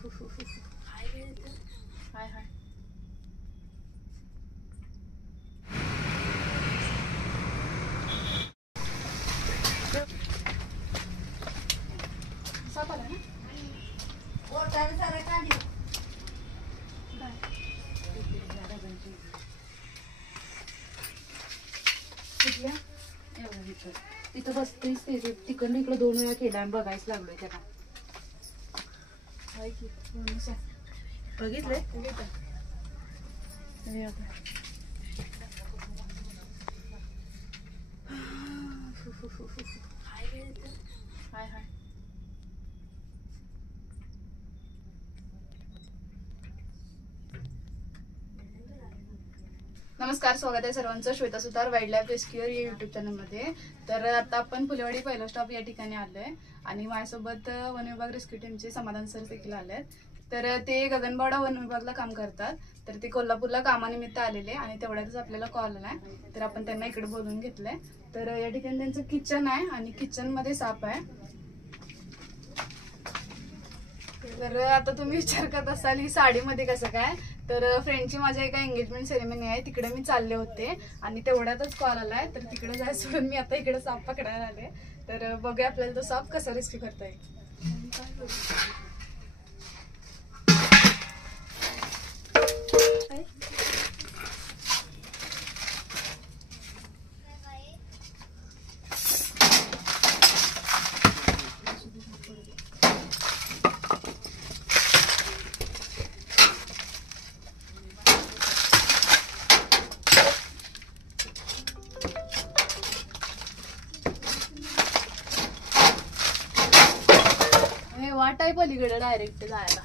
हाय हाय साप आला ना तिथं बसतेच ते तिकडनं इकडं 2 वेळा केला बघायच लागलोय त्याला बघितले हाय हाय नमस्कार, स्वागत आहे सर्वांचं श्वेता सुतार वाईल्ड लाईफ रेस्क्यूअर या युट्यूब चॅनलमध्ये. तर आता आपण फुलेवाडी पहिला स्टॉप या ठिकाणी आलोय आणि माझ्यासोबत वन विभाग रेस्क्यू टीमचे समाधान सर देखील आले आहेत. तर ते गगनबावडा वन विभागला काम करतात. तर ते कोल्हापूरला कामानिमित्त आलेले आणि तेवढ्यातच आपल्याला कॉल आलाय. तर आपण त्यांना इकडे बोलून घेतलंय. तर या ठिकाणी त्यांचं किचन आहे आणि किचन मध्ये साप आहे. तर आता तुम्ही विचार करत असाल ही साडीमध्ये कसं काय. तर फ्रेंडची माझ्या एका एंगेजमेंट सेरेमनी आहे, तिकडे मी चालले होते आणि तेवढ्यातच कॉल आलाय. तर तिकडे जायचं सोडून मी आता इकडे साप पकडायला आले. तर बघूया आपल्याला तो साप कसा रेस्क्यू करता येईल. वाट आहे पलीकडे डायरेक्ट जायला.